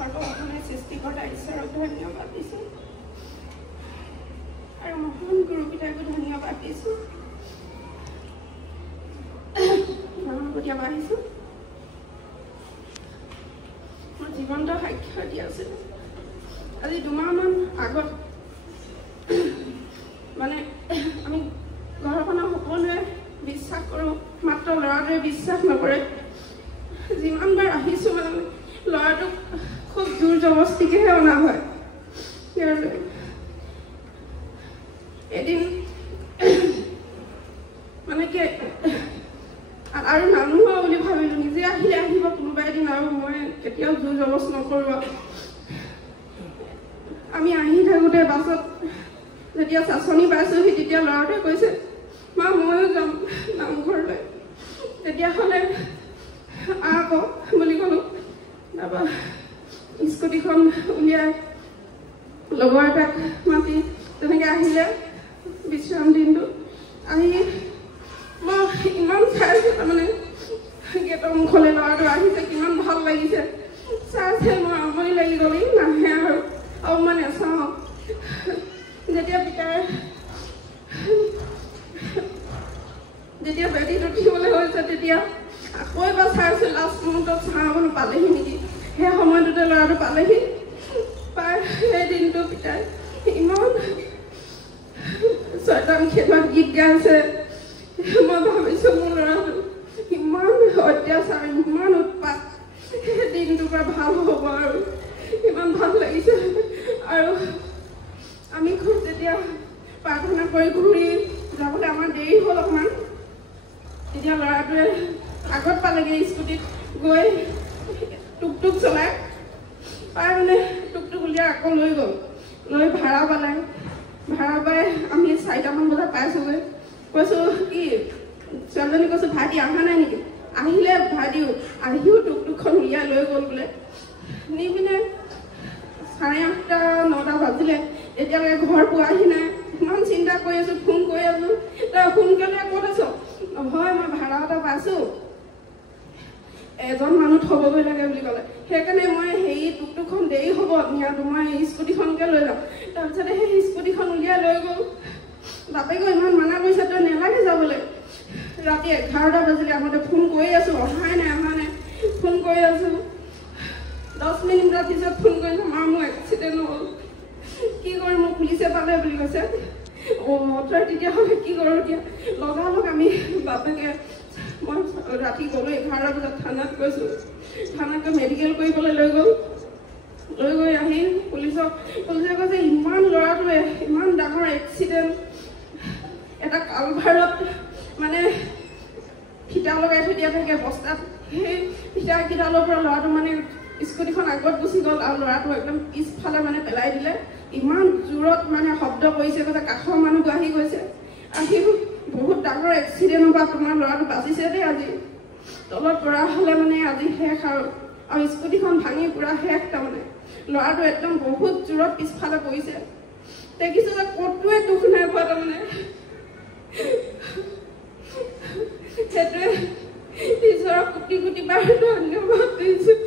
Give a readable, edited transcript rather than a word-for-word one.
সৰ্বপ্ৰথমে সৃষ্টিকৰ্তা ঈশ্বৰক ধন্যবাদ দিছোঁ আৰু মহান গুৰু পিতাকো ধন্যবাদ দিছোঁ। কেতিয়াবা আহিছোঁ মোৰ জীৱন্ত সাক্ষ্য দি আছিল। আজি 2 মাহমান আগত মানে আমি ঘৰখনৰ সকলোৱে বিশ্বাস কৰোঁ, মাত্ৰ ল'ৰাটোৱে বিশ্বাস নকৰে। যিমানবাৰ আহিছোঁ মানে ল'ৰাটোক খুব জোৰ জবস্তিকেহে অনা হয়। এদিন মানে কি আৰু নানোৱা বুলি ভাবিলোঁ, নিজে আহিলে আহিব কোনোবা এদিন, আৰু মই কেতিয়াও জোৰ জবস্ত নকৰোঁ। আমি আহি থাকোঁতে বাছত যেতিয়া চাচনি পাইছোঁহি তেতিয়া ল'ৰাটোৱে কৈছে, মা ময়ো যাম নামঘৰলৈ। তেতিয়াহ'লে আকৌ বুলি ক'লোঁ। তাৰপৰা স্কুটিখন উলিয়াই লগৰ এটাক মাতি তেনেকৈ আহিলে বিশ্ৰাম দিনটো। আহি মই ইমান চাইছোঁ, তাৰমানে গেটৰ মুখলৈ ল'ৰাটো আহিছে, কিমান ভাল লাগিছে। চাইছে মই আমনি লাগি গ'লি, নাহে আৰু মই নেচাওঁ। যেতিয়া বেদীত উঠিবলৈ হৈছে তেতিয়া আকৌ এবাৰ চাইছোঁ, লাষ্ট মুহূৰ্তত চাওঁ পালেহি নেকি। সেই সময়টোতে ল'ৰাটো পালেহি। পাই সেই দিনটো পিতাই ইমান ছয়টান খেলত গীত গাইছে। মই ভাবিছোঁ মোৰ ল'ৰাটো ইমান অত্যাচাৰ, ইমান উৎপাত, সেই দিনটোৰ পৰা ভাল হ'ব আৰু ইমান ভাল লাগিছে। আৰু আমি খুব যেতিয়া প্ৰাৰ্থনা কৰি ঘূৰি যাবলৈ আমাৰ দেৰি হ'ল অকণমান, তেতিয়া ল'ৰাটোৱে আগত পালেগৈ স্কুটিত গৈ টুকটুক চলাই। পাই মানে টুকটুক উলিয়াই আকৌ লৈ গ'ল, লৈ ভাড়া পালে। ভাড়া পাই আমি 4টামান বজাত পাইছোঁগৈ। কৈছোঁ কি ছোৱালীজনী, কৈছোঁ ভাইটি অহা নাই নেকি? আহিলে ভাইটিও, আহিও টুকটুকখন উলিয়াই লৈ গ'ল বোলে। নি পিনে 8:30-9টা বাজিলে, এতিয়ালৈকে ঘৰ পোৱাহি নাই। ইমান চিন্তা কৰি আছোঁ, ফোন কৰি আছোঁ, তই সোনকালে ক'ত আছ? হয় মই ভাড়া এটা পাইছোঁ, এজন মানুহ থ'বগৈ লাগে বুলি ক'লে। সেইকাৰণে মই টুকটুকখন দেৰি হ'ব নিয়াটো, মই স্কুটিখনকে লৈ যাম। তাৰপিছতে সেই স্কুটিখন উলিয়াই লৈ গ'ল। বাপেকো ইমান মানা কৰিছে, তই নেলাগে যাবলৈ। ৰাতি 11টা বাজিলে, আগতে ফোন কৰি আছোঁ, অহাই নাই। ফোন কৰি আছোঁ, 10 মিনিটৰ পিছত ফোন কৰিছোঁ, মা মোৰ এক্সিডেণ্ট হ'ল, কি কৰোঁ? মোক পুলিচে পালে বুলি কৈছে। তই তেতিয়াহ'লে কি কৰোঁ? এতিয়া লগালগ আমি বাপেকে মই ৰাতি গ'লোঁ 11টা বজাত থানাত গৈছোঁ। থানাত গৈ মেডিকেল কৰিবলৈ লৈ গ'ল। লৈ গৈ আহি পুলিচে কৈছে ইমান ল'ৰাটোৱে ইমান ডাঙৰ এক্সিডেণ্ট, এটা কালভাৰত মানে ফিটা লগাই থৈ দিয়া থাকে বস্তাত, সেই ফিটাকেইডালৰ পৰা ল'ৰাটো মানে স্কুটিখন আগত গুচি গ'ল আৰু ল'ৰাটো একদম পিছফালে মানে পেলাই দিলে। ইমান জোৰত মানে শব্দ কৰিছে, কৈছে কাষৰ মানুহবোৰ আহি গৈছে। আহি বহুত ডাঙৰ এক্সিডেণ্টৰ পৰা তোমাৰ ল'ৰাটো বাচিছে দেই। আজি তলত পৰা হ'লে মানে আজি শেষ আৰু স্কুটিখন ভাঙি পুৰা শেষ। তাৰমানে ল'ৰাটো একদম বহুত জোৰত পিছফালে পৰিছে। দেখিছোঁ যে ক'তোৱে দুখ নাই পোৱা। তাৰমানে সেইটোৱে ঈশ্বৰক কোটি কোটি বাৰ ধন্যবাদ দিছোঁ।